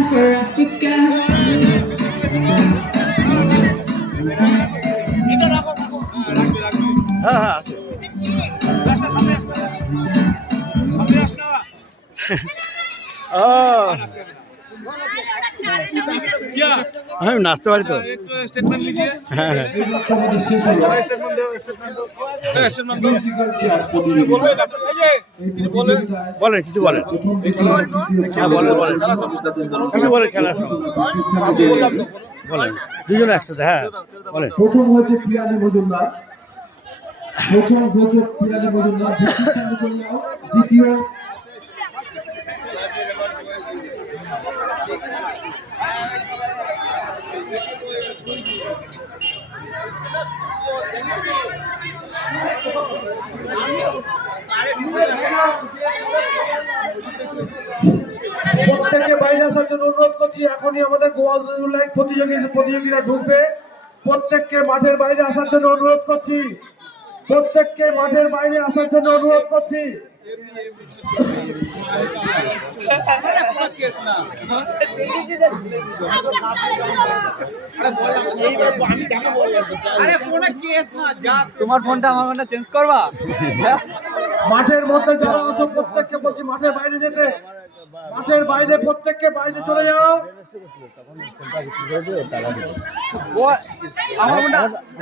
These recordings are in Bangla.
time for a kick ass. আমি নাচতে পারি তো। स्टेटमेंट लीजिए। বলেন কিছু বলেন। হ্যাঁ বলেন বলেন কিছু বলেন খেলার বলেন দুজন একসাথে। হ্যাঁ বলেন। প্রথম হয়েছে পিয়ালি মজুমদার, দ্বিতীয় প্রত্যেককে বাইরে আসার জন্য অনুরোধ করছি। এখনই আমাদের গোয়াল প্রতিযোগীরা ঢুকবে। প্রত্যেককে মাঠের বাইরে আসার জন্য অনুরোধ করছি। প্রত্যেককে মাঠের বাইরে আসার জন্য অনুরোধ করছি। তোমার ফোনটা আমার ফোনটা চেঞ্জ করবা। মাঠের মধ্যে যারা আছো প্রত্যেককে বলছি মাঠের বাইরে যেতে। মাঠের বাইরে প্রত্যেককে বাইরে চলে যাও।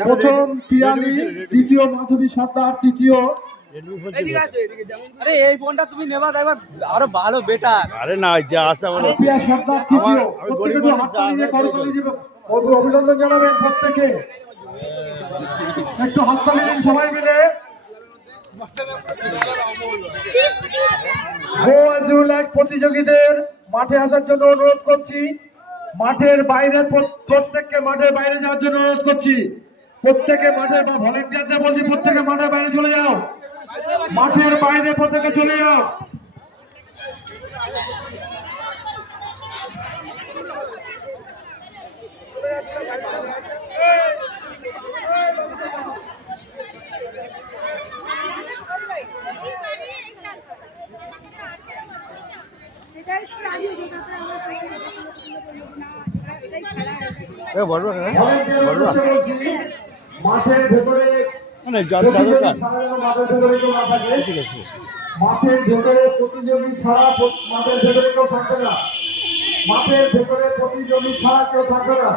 প্রথম পিয়ালি, দ্বিতীয় মাধবী সর্দার, তৃতীয় আরে এই ফোনটা তুমি নেবা দেখবা আরো ভালো বেটার। আরে না যা আছে আমার পিয়া সর্দার, তৃতীয়। প্রত্যেকে হাততালি দিয়ে করতালি দিবে, অভিনন্দন জানাবেন প্রত্যেকে। একটু হাততালি দিন সবাই মিলে। প্রতিযোগীদের মাঠে আসার জন্য অনুরোধ করছি। মাঠের বাইরে প্রত্যেককে মাঠের বাইরে যাওয়ার জন্য অনুরোধ করছি। প্রত্যেকে মাঠের ভলেন্টিয়ারদের বলছি প্রত্যেকে মাঠের বাইরে চলে যাও। মাঠের বাইরে প্রত্যেকে চলে যাও। মাঠের ভেতরে প্রতিযোগী ছাড়া মাঠের ভেতরে কেউ থাকবে না। মাঠের ভেতরে প্রতিযোগী ছাড়া কেউ থাকবে না।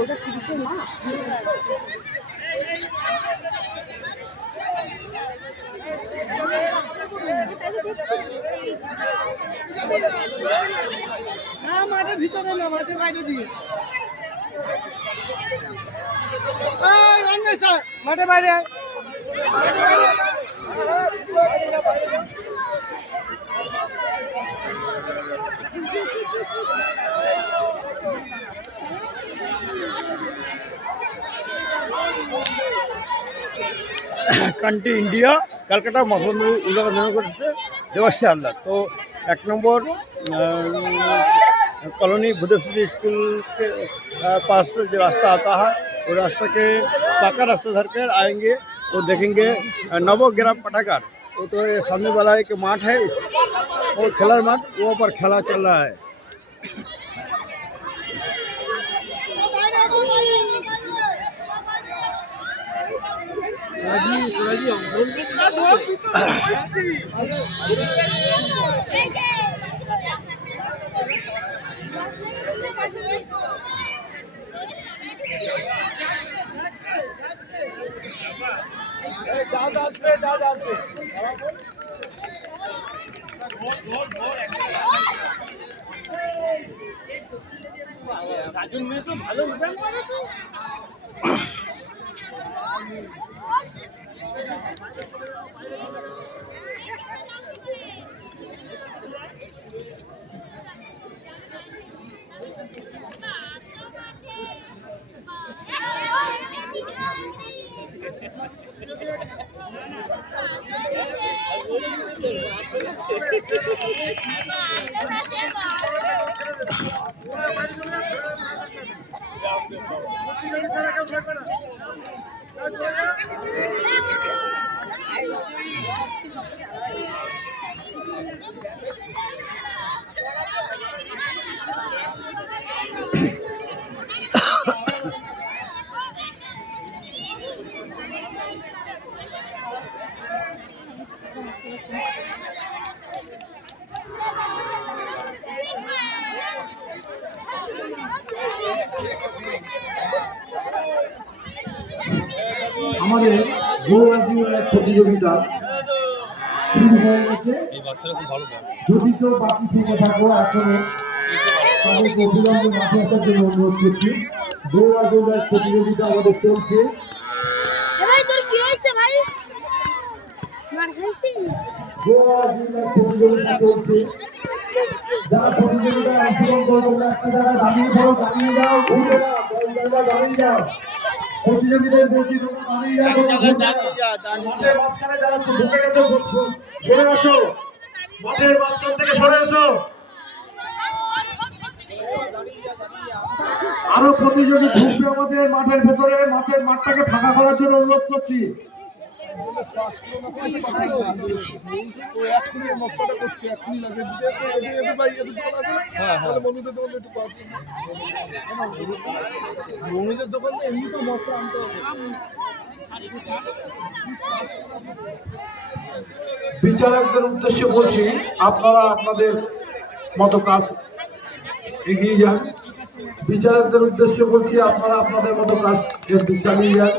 ওটা 30-এর না। না মাঠের ভিতরে না, মাঠের বাইরে দিয়ে। মাঠের বাইরে কান্ট্রি ইন্ডিয়া কলকাতা মসন্দ উল্লেখ করেছে देवाशी हालदार। तो 1 नंबर कॉलोनी बुद्धश्री स्कूल के पास से जो रास्ता आता है वो रास्ता के पाका रास्ता धर कर आएंगे तो देखेंगे नवग्राम पटाकार। वो तो सामने वाला एक माठ है, वो खेलर माठ, वो पर खेला चल रहा है। আমাদের গৌরাজীবনের প্রতিযোগিতা শুরু হয়ে গেছে। যদি কেউ বাকি থেকে থাকো এখনো তাদেরকে অবিলম্বে মাঠে আসার জন্য অনুরোধ করছি। গৌরাজীবনের প্রতিযোগিতা আমাদের চলছে। ভাই তোর কি হয়েছে ভাই? মার খাইছিস? গৌরাজীবনের প্রতিযোগিতা চলছে। যারা প্রতিযোগিতায় অংশগ্রহণ করবে একটা জায়গায় দাঁড়িয়ে যাও, দাঁড়িয়ে যাও, ঘুরে যাও, দাঁড়িয়ে যাও। প্রতিযোগিতায় বলছি দাঁড়িয়ে যাও, মাঠের মাঝখানে যারা ঢুকে গেছে সরে আসো, মাঠের মাঝখান থেকে সরে আসো। আরো প্রতিযোগী ঢুকবে আমাদের মাঠের ভেতরে, মাঠটাকে ফাঁকা করার জন্য অনুরোধ করছি। বিচারকদের উদ্দেশ্যে বলছি, আপনারা আপনাদের মতো কাজ এগিয়ে যান। বিচারকদের উদ্দেশ্যে বলছি, আপনারা আপনাদের মতো কাজ চালিয়ে যান।